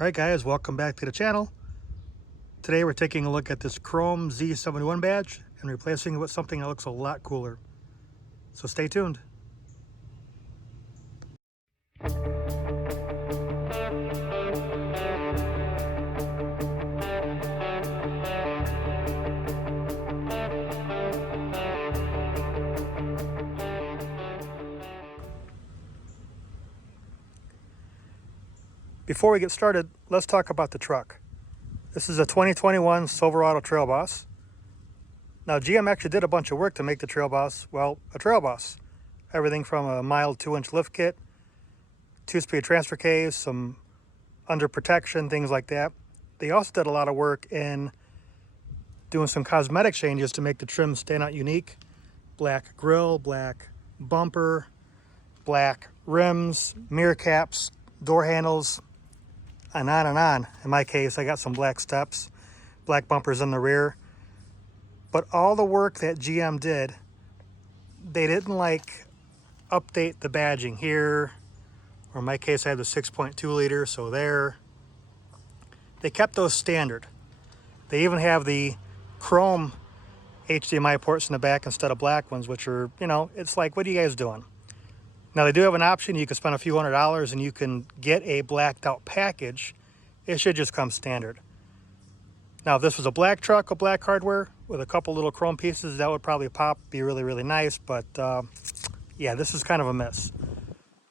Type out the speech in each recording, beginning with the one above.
Alright guys, welcome back to the channel. Today we're taking a look at this Chrome Z71 badge and replacing it with something that looks a lot cooler. So stay tuned. Before we get started, let's talk about the truck. This is a 2021 Silverado Trail Boss. Now GM actually did a bunch of work to make the Trail Boss, well, a Trail Boss. Everything from a mild 2-inch lift kit, 2-speed transfer case, some under protection, things like that. They also did a lot of work in doing some cosmetic changes to make the trim stand out unique. Black grille, black bumper, black rims, mirror caps, door handles, and on and on. In my case, I got some black steps, black bumpers in the rear. But all the work that GM did, they didn't like update the badging here, or in my case I have the 6.2 liter, so there. They kept those standard. They even have the chrome HDMI ports in the back instead of black ones, which are, you know, it's like, what are you guys doing? Now they do have an option. You can spend a few $100s and you can get a blacked out package. It should just come standard. Now if this was a black truck with black hardware with a couple little chrome pieces, that would probably pop, be really, really nice. But yeah, this is kind of a miss.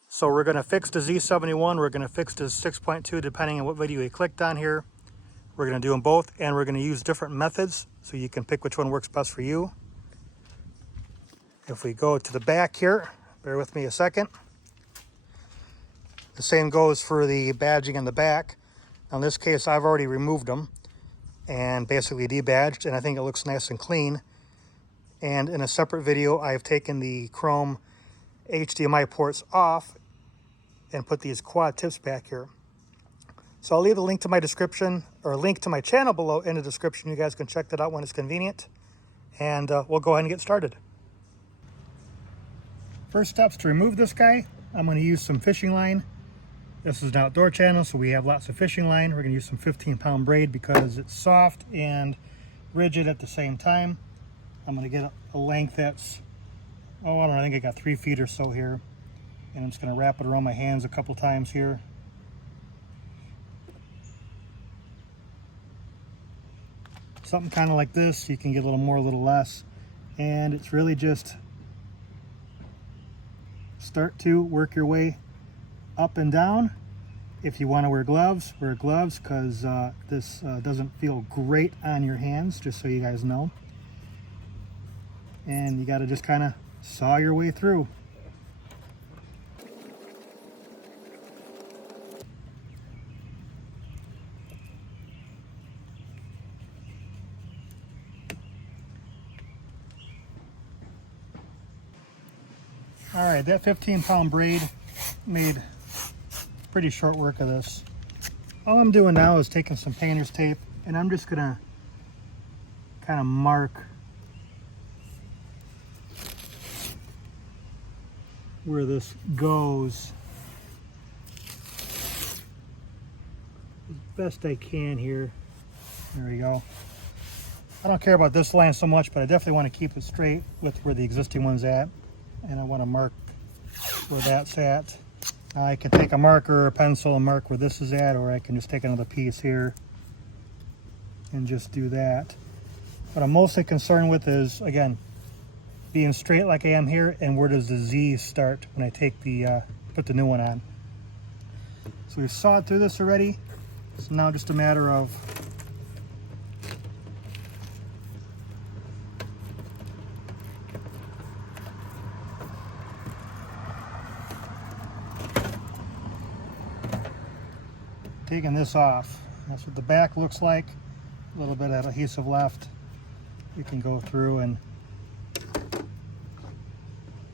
So we're gonna fix the Z71, we're gonna fix the 6.2 depending on what video you clicked on here. We're gonna do them both and we're gonna use different methods so you can pick which one works best for you. If we go to the back here, bear with me a second. The same goes for the badging in the back. Now in this case, I've already removed them and basically debadged, and I think it looks nice and clean. And in a separate video, I've taken the chrome HDMI ports off and put these quad tips back here. So I'll leave a link to my description, or a link to my channel below in the description. You guys can check that out when it's convenient. And we'll go ahead and get started. First steps to remove this guy, I'm going to use some fishing line. This is an outdoor channel, so we have lots of fishing line. We're going to use some 15-pound braid because it's soft and rigid at the same time. I'm going to get a length that's, oh, I don't know, I think I got 3 feet or so here. And I'm just going to wrap it around my hands a couple times here. Something kind of like this. You can get a little more, a little less. And it's really just start to work your way up and down. If you want to wear gloves because this doesn't feel great on your hands, just so you guys know. And you got to just kind of saw your way through. All right, that 15-pound braid made pretty short work of this. All I'm doing now is taking some painter's tape and I'm just gonna kind of mark where this goes as best I can here. There we go. I don't care about this line so much, but I definitely want to keep it straight with where the existing one's at. And I want to mark where that's at. Now I can take a marker or a pencil and mark where this is at, or I can just take another piece here and just do that. What I'm mostly concerned with is, again, being straight like I am here, and where does the Z start when I take the put the new one on. So we've sawed through this already. It's now just a matter of taking this off. That's what the back looks like. A little bit of adhesive left. You can go through and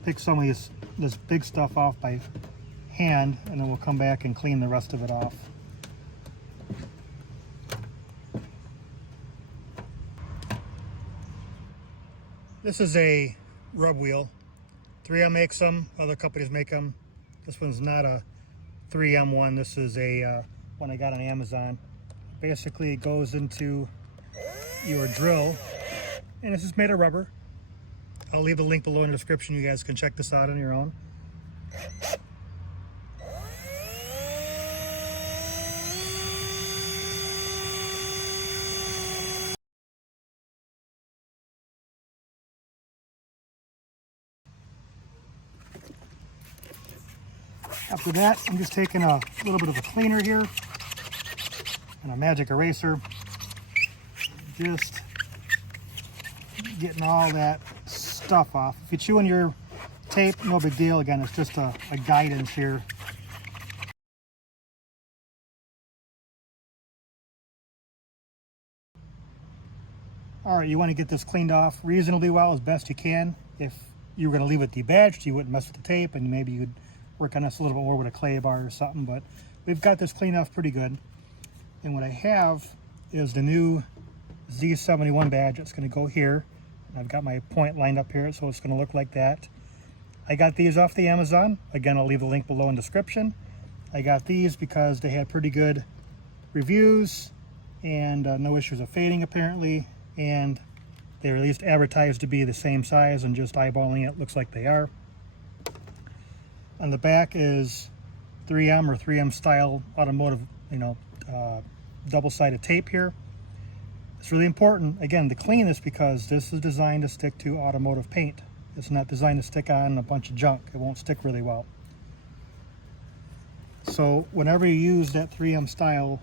pick some of this big stuff off by hand, and then we'll come back and clean the rest of it off. This is a rub wheel. 3M makes them, other companies make them. This one's not a 3M one. This is a one I got on Amazon. Basically it goes into your drill, and this is made of rubber. I'll leave a link below in the description. You guys can check this out on your own. After that, I'm just taking a little bit of a cleaner here and a magic eraser, just getting all that stuff off. If you're chewing your tape, no big deal. Again, it's just a guidance here. All right, you want to get this cleaned off reasonably well as best you can. If you were going to leave it debadged, you wouldn't mess with the tape, and maybe you'd work on this a little bit more with a clay bar or something, but we've got this cleaned off pretty good. And what I have is the new Z71 badge. It's going to go here. I've got my point lined up here, so it's going to look like that. I got these off the Amazon. Again, I'll leave the link below in the description. I got these because they had pretty good reviews and no issues of fading apparently, and they were at least advertised to be the same size, and just eyeballing it looks like they are. On the back is 3M or 3M style automotive, double-sided tape here. It's really important, again, to clean this because this is designed to stick to automotive paint. It's not designed to stick on a bunch of junk. It won't stick really well. So whenever you use that 3M style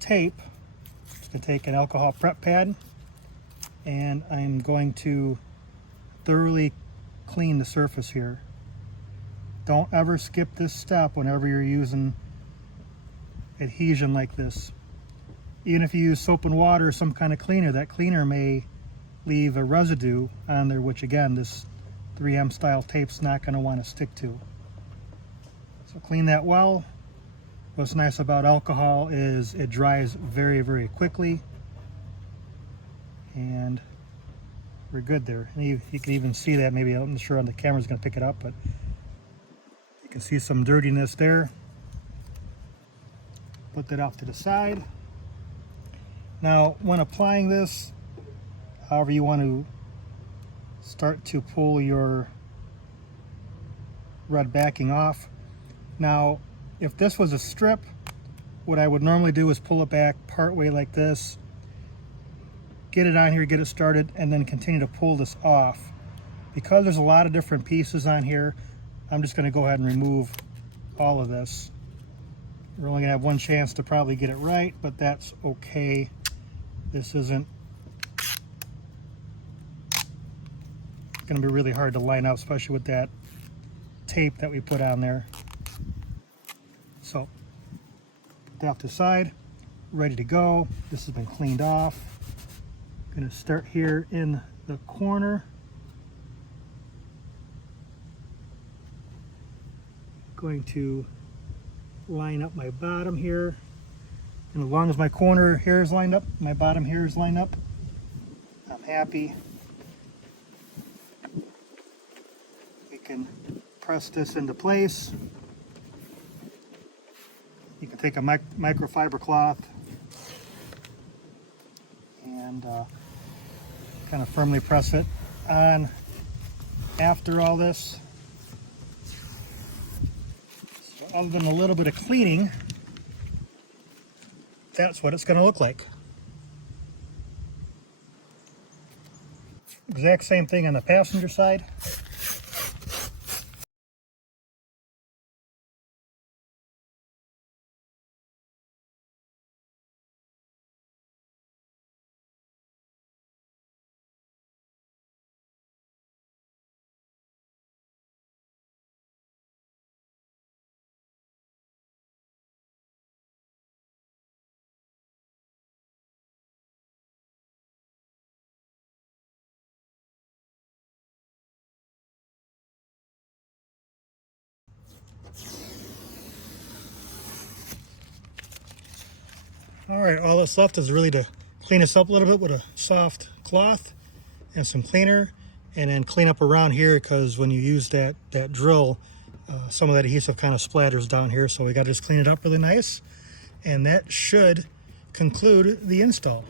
tape, I'm just going to take an alcohol prep pad and I'm going to thoroughly clean the surface here. Don't ever skip this step whenever you're using adhesion like this. Even if you use soap and water or some kind of cleaner, that cleaner may leave a residue on there, which again, this 3M style tape's not going to want to stick to. So clean that well. What's nice about alcohol is it dries very, very quickly. And we're good there. And you can even see that, maybe, I'm not sure on the camera's going to pick it up, but you can see some dirtiness there. Put that off to the side. Now, when applying this, however you want to start to pull your red backing off. Now, if this was a strip, what I would normally do is pull it back part way like this, get it on here, get it started, and then continue to pull this off. Because there's a lot of different pieces on here, I'm just going to go ahead and remove all of this. We're only going to have one chance to probably get it right, but that's okay. This isn't going to be really hard to line up, especially with that tape that we put on there. So, put that off to the side, ready to go. This has been cleaned off. Going to start here in the corner. Going to line up my bottom here. And as long as my corner here is lined up, my bottom here is lined up, I'm happy. We can press this into place. You can take a microfiber cloth and kind of firmly press it on after all this. So other than a little bit of cleaning, that's what it's going to look like. Exact same thing on the passenger side. All right, all that's left is really to clean this up a little bit with a soft cloth and some cleaner, and then clean up around here, because when you use that drill, some of that adhesive kind of splatters down here, so we got to just clean it up really nice. And that should conclude the install.